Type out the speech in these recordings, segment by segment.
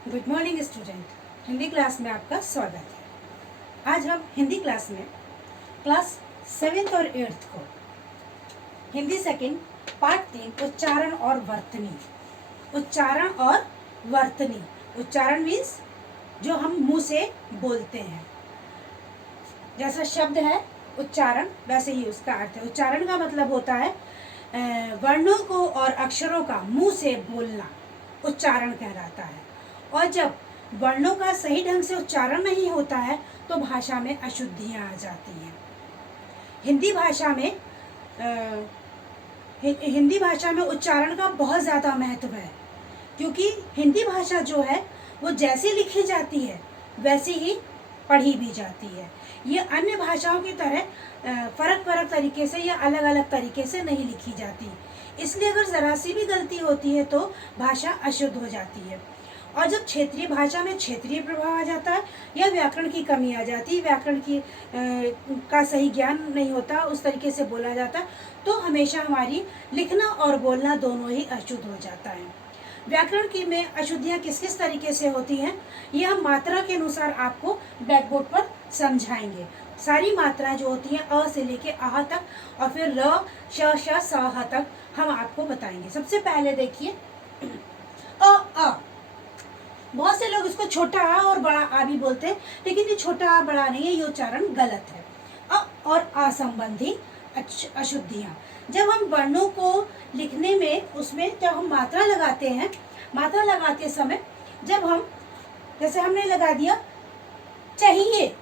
Good morning student. Hindi class में आपका स्वागत है। आज हम हिंदी क्लास में क्लास 7th और 8th को हिंदी सेकंड पार्ट 3 उच्चारण और वर्तनी। उच्चारण और वर्तनी, उच्चारण मीन्स जो हम मुंह से बोलते हैं। जैसा शब्द है उच्चारण, वैसे ही उसका अर्थ है। उच्चारण का मतलब होता है वर्णों को और अक्षरों का मुंह से बोलना, उच्चारण कहलाता है। और जब वर्णों का सही ढंग से उच्चारण नहीं होता है तो भाषा में अशुद्धियां आ जाती हैं। हिंदी भाषा में उच्चारण का बहुत ज़्यादा महत्व है, क्योंकि हिंदी भाषा जो है वो जैसी लिखी जाती है वैसी ही पढ़ी भी जाती है। ये अन्य भाषाओं की तरह फर्क तरीके से या अलग अलग तरीके से नहीं लिखी जाती। इसलिए अगर ज़रा सी भी गलती होती है तो भाषा अशुद्ध हो जाती है। और जब क्षेत्रीय भाषा में क्षेत्रीय प्रभाव आ जाता है या व्याकरण की कमी आ जाती है, व्याकरण की का सही ज्ञान नहीं होता, उस तरीके से बोला जाता, तो हमेशा हमारी लिखना और बोलना दोनों ही अशुद्ध हो जाता है। व्याकरण की में अशुद्धियाँ किस किस तरीके से होती हैं ये हम मात्रा के अनुसार आपको ब्लैक बोर्ड पर समझाएंगे। सारी मात्राएं जो होती हैं अ से लेके आह तक और फिर र श श स ह तक हम आपको बताएंगे। सबसे पहले देखिए अ। बहुत से लोग इसको छोटा आ और बड़ा आ भी बोलते हैं, लेकिन ये छोटा आ बड़ा नहीं है, ये उच्चारण गलत है। अ और आ संबंधी अशुद्धियाँ, जब हम वर्णों को लिखने में उसमें जब हम मात्रा लगाते हैं, मात्रा लगाते समय जब हम जैसे हमने लगा दिया चाहिए,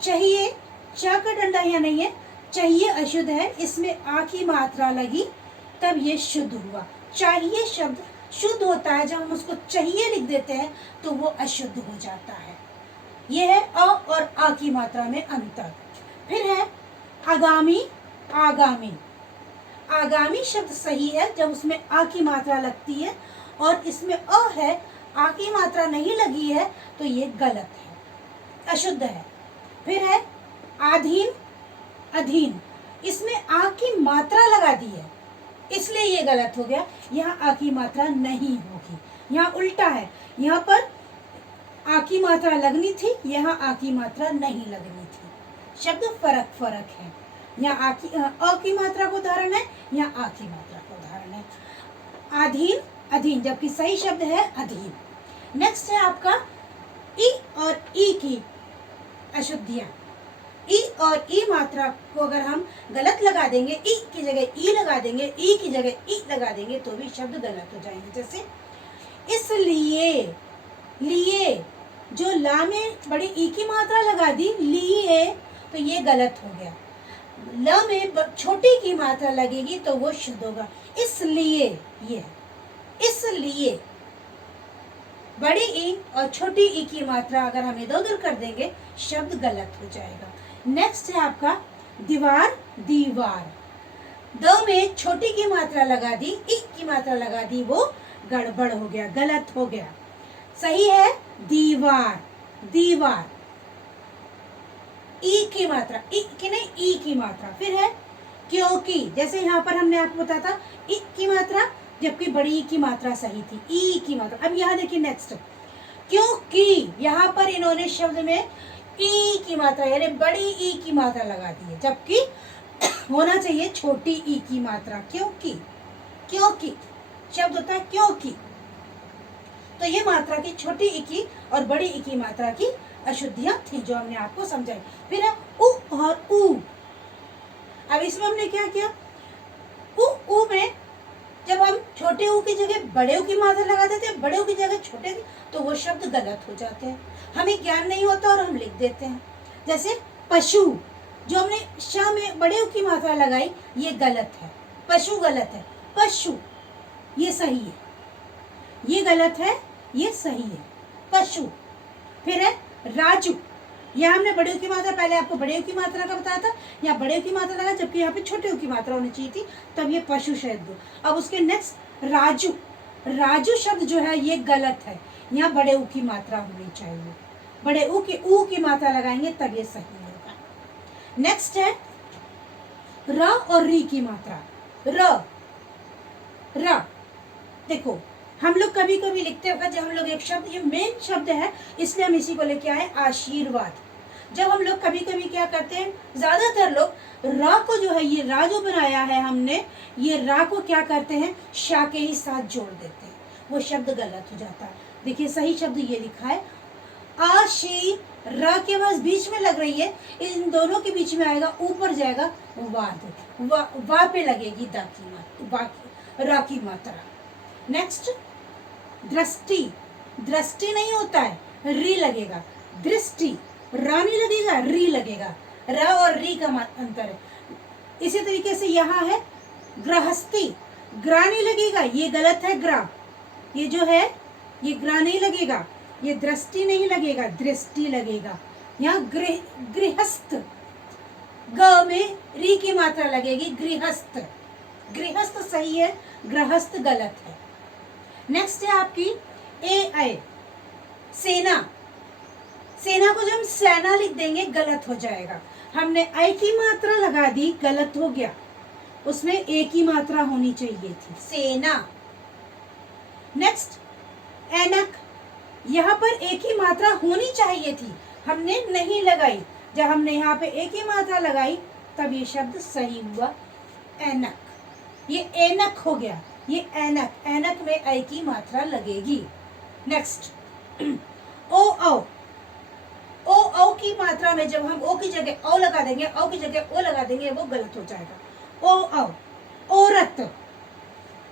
चाहिए, च का डंडा यहाँ नहीं है, चाहिए अशुद्ध है, इसमें आ की मात्रा लगी तब ये शुद्ध हुआ। चाहिए शब्द शुद्ध होता है, जब हम उसको चाहिए लिख देते हैं तो वो अशुद्ध हो जाता है। ये है अ और आ की मात्रा में अंतर। फिर है आगामी, आगामी। आगामी शब्द सही है जब उसमें आ की मात्रा लगती है, और इसमें अ है, आ की मात्रा नहीं लगी है तो ये गलत है, अशुद्ध है। फिर है आधीन, अधीन, इसमें आ की मात्रा लगा दी है इसलिए ये गलत हो गया। यहाँ आ की मात्रा नहीं होगी, यहाँ उल्टा है, यहाँ पर आ की मात्रा लगनी थी, यहाँ आ की मात्रा नहीं लगनी थी। शब्द फर्क है। यहाँ अ की मात्रा को उदाहरण है, यहाँ आ की मात्रा को उदाहरण है। अधीन, अधीन, जबकि सही शब्द है अधीन। नेक्स्ट है आपका ई और ई की अशुद्धियाँ। ई और ई मात्रा को अगर हम गलत लगा देंगे, ई की जगह ई लगा देंगे, ई की जगह ई लगा देंगे तो भी शब्द गलत हो जाएंगे। जैसे इसलिए, लिए, जो ला में बड़ी ई की मात्रा लगा दी लिए तो ये गलत हो गया। ल में छोटी की मात्रा लगेगी तो वो शुद्ध होगा। इसलिए, ये इसलिए बड़ी ई और छोटी ई की मात्रा अगर हम इधर उधर कर देंगे शब्द गलत हो जाएगा। नेक्स्ट है आपका दीवार, दीवार। द में छोटी की मात्रा लगा दी, ई की मात्रा लगा दी, वो गड़बड़ हो गया, गलत हो गया। सही है दीवार, दीवार, ई की मात्रा, ई की नहीं ई की मात्रा। फिर है क्योंकि, जैसे यहाँ पर हमने आपको बताया था ई की मात्रा, जबकि बड़ी ई की मात्रा सही थी, ई की मात्रा। अब यहाँ देखिए नेक्स्ट, क्योंकि यहाँ पर इन्होंने शब्द में ई की मात्रा यानी बड़ी ई की मात्रा लगा दी है, जबकि होना चाहिए छोटी ई की मात्रा। क्योंकि, क्योंकि शब्द होता है क्योंकि, तो ये मात्रा की छोटी ई की और बड़ी ई की मात्रा की अशुद्धियां थी जो हमने आपको समझाई। फिर है उ और ऊ। अब इसमें हमने क्या किया, उ में जब हम छोटे ऊ की जगह बड़े ऊ की मात्रा लगा देते हैं, बड़े ऊ की जगह छोटे की, तो वो शब्द गलत हो जाते हैं। हमें ज्ञान नहीं होता और हम लिख देते हैं। जैसे पशु, जो हमने श में बड़े ऊ की मात्रा लगाई ये गलत है, पशु गलत है, पशु ये सही है, ये गलत है, ये सही है, पशु। फिर है राजू, यहाँ हमने बड़े ऊ की मात्रा, पहले आपको बड़े ऊ की मात्रा का बताया था, यहाँ बड़े ऊ की मात्रा लगा, जबकि यहाँ पे छोटे ऊ की मात्रा होनी चाहिए थी, तब ये पशु शब्द। अब उसके नेक्स्ट राजू, राजू शब्द जो है ये गलत है, यहाँ बड़े ऊ की मात्रा होनी चाहिए, बड़े ऊ की मात्रा लगाएंगे तब ये सही होगा। नेक्स्ट है र और री की मात्रा। र, र देखो हम लोग कभी कभी लिखते हैं जब हम लोग एक शब्द, ये मेन शब्द है इसलिए हम इसी को लेके आए, आशीर्वाद। जब हम लोग कभी कभी क्या करते हैं, ज्यादातर लोग रा को जो है, ये रा जो बनाया है हमने, ये रा को क्या करते हैं, शा के ही साथ जोड़ देते हैं, वो शब्द गलत हो जाता है। देखिए सही शब्द ये लिखा है आशी, रा के पास बीच में लग रही है, इन दोनों के बीच में आएगा, ऊपर जाएगा वाद, वा पे लगेगी दा की मात्रा, रा की मात्रा। नेक्स्ट दृष्टि, दृष्टि नहीं होता है, री लगेगा, दृष्टि, रा नहीं लगेगा, री लगेगा, रा और री का अंतर है। इसी तरीके से यहाँ है गृहस्थी, ग्रा नहीं लगेगा, ये गलत है, ग्रा, ये जो है ये ग्रा नहीं लगेगा, ये दृष्टि नहीं लगेगा, दृष्टि लगेगा। यहाँ गृहस्थ, ग में री की मात्रा लगेगी, गृहस्थ, गृहस्थ सही है, गृहस्थ गलत है। नेक्स्ट है आपकी ए, सेना, सेना को जब हम सेना लिख देंगे गलत हो जाएगा, हमने आई की मात्रा लगा दी, गलत हो गया, उसमें ए की मात्रा होनी चाहिए थी, सेना। नेक्स्ट ऐनक, यहाँ पर ए की मात्रा होनी चाहिए थी, हमने नहीं लगाई, जब हमने यहाँ पे ए की मात्रा लगाई तब ये शब्द सही हुआ, ऐनक, ये ऐनक हो गया, ये ऐनक, ऐनक में आई की मात्रा लगेगी। नेक्स्ट ओ औ, ओ औ की मात्रा में जब हम ओ की जगह औ लगा देंगे, औ की जगह ओ लगा देंगे, वो गलत हो जाएगा। ओ औ, औरत,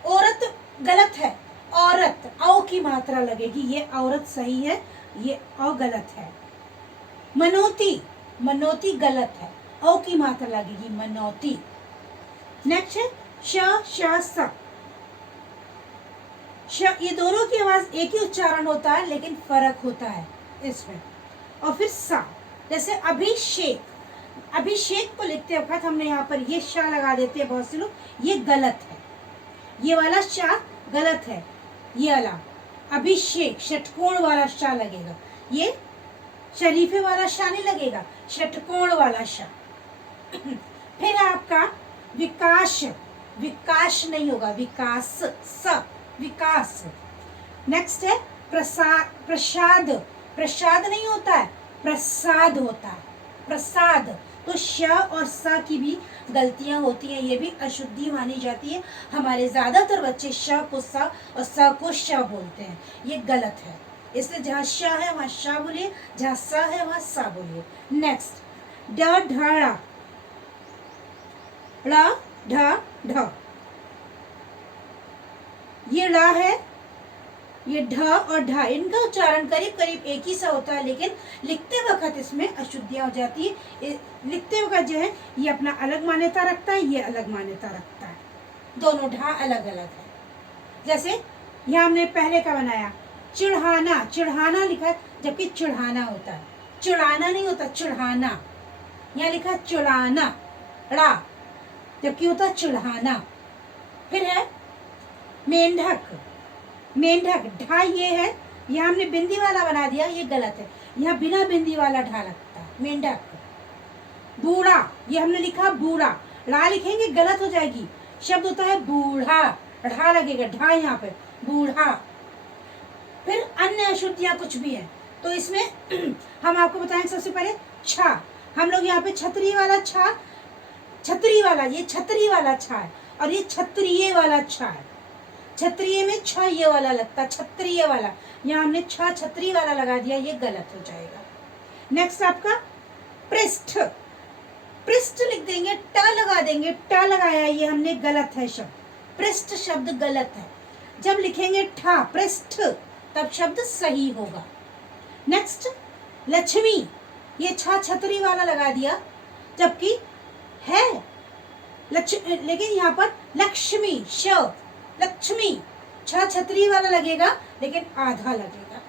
औरत गलत है, औरत, औ की मात्रा लगेगी, ये औरत सही है, ये औ गलत है। मनोती, मनोती गलत है, औ की मात्रा लगेगी, मनोती। नेक्स्ट है श, स, ये दोनों की आवाज एक ही उच्चारण होता है लेकिन फर्क होता है इसमें। और फिर सा, जैसे अभिषेक, अभिषेक को लिखते वक्त हमने यहाँ पर ये शा लगा देते हैं बहुत से लोग, ये गलत है, ये वाला शा गलत है, ये वाला अभिषेक षटकोण वाला शा लगेगा, ये शरीफे वाला शा नहीं लगेगा, षटकोण वाला शा। फिर आपका विकास, विकास नहीं होगा, विकास, स, विकास। नेक्स्ट है प्रसाद, प्रसाद, प्रसाद नहीं होता है, प्रसाद होता है, प्रसाद। तो श और स की भी गलतियां होती हैं, ये भी अशुद्धि मानी जाती है। हमारे ज्यादातर बच्चे श को स और स को श बोलते हैं, ये गलत है, इसलिए जहाँ श है वहाँ श बोलिए, जहाँ स है वहाँ स बोलिए। नेक्स्ट ड, ढ, ड़, ढ, ढ, ये ला है, ये ढ और ढ, इनका उच्चारण करीब करीब एक ही सा होता है, लेकिन लिखते वक्त इसमें अशुद्धियां हो जाती है। लिखते वक्त जो है ये अपना अलग मान्यता रखता है, ये अलग मान्यता रखता है, दोनों ढ अलग अलग है। जैसे यहाँ हमने पहले का बनाया चिढ़ाना, चिढ़ाना लिखा है जबकि चिढ़ाना होता है, चिढ़ाना नहीं होता, चिढ़ाना। यहाँ लिखा चिढ़ाना, ड़ा, जबकि होता चिढ़ाना। फिर है मेंढक, मेंढक, ढा ये है, यहाँ हमने बिंदी वाला बना दिया, ये गलत है, यहाँ बिना बिंदी वाला ढा लगता है, मेंढक। बूढ़ा, ये हमने लिखा बूढ़ा, ड़ा लिखेंगे गलत हो जाएगी, शब्द होता है बूढ़ा, ढा लगेगा, ढा यहाँ पे, बूढ़ा। फिर अन्य अशुद्धियां कुछ भी है, तो इसमें हम आपको बताएंगे। सबसे पहले छा, हम लोग यहाँ पे छतरी वाला छा, छतरी वाला, ये छतरी वाला छा है और ये छत्रिय वाला छा है, क्षत्रिय में छ ये वाला लगता, क्षत्रिय वाला, यहाँ हमने छ छत्री वाला लगा दिया, ये गलत हो जाएगा। नेक्स्ट आपका पृष्ठ, पृष्ठ लिख देंगे, ट लगा देंगे, ट लगाया ये हमने, गलत है शब्द, पृष्ठ शब्द गलत है। जब लिखेंगे ठा, पृष्ठ, तब शब्द सही होगा। नेक्स्ट लक्ष्मी, ये छ छतरी वाला लगा दिया, जबकि है लेकिन यहाँ पर लक्ष्मी, श, लक्ष्मी, छ छतरी वाला लगेगा लेकिन आधा लगेगा,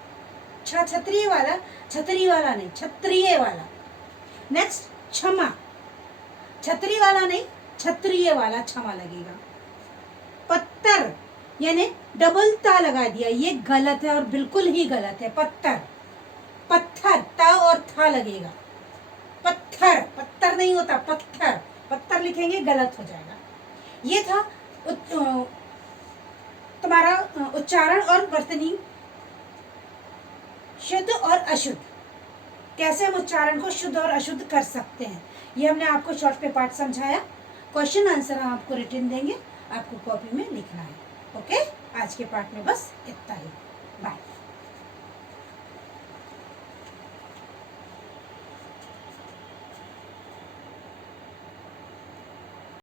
छ छतरी वाला, छतरी वाला नहीं, क्षत्रिय वाला। नेक्स्ट क्षमा, छतरी वाला नहीं, क्षत्रिय वाला क्षमा लगेगा। पत्थर, यानी डबल ता लगा दिया, ये गलत है और बिल्कुल ही गलत है। पत्थर, पत्थर, ता और था लगेगा, पत्थर, पत्थर नहीं होता, पत्थर, पत्थर लिखेंगे गलत हो जाएगा। ये था हमारा उच्चारण और वर्तनी, शुद्ध और अशुद्ध, कैसे हम उच्चारण को शुद्ध और अशुद्ध कर सकते हैं, ये हमने आपको शॉर्ट पे पाठ समझाया। क्वेश्चन आंसर हम आपको रिटन देंगे, आपको कॉपी में लिखना है। ओके, आज के पाठ में बस इतना ही।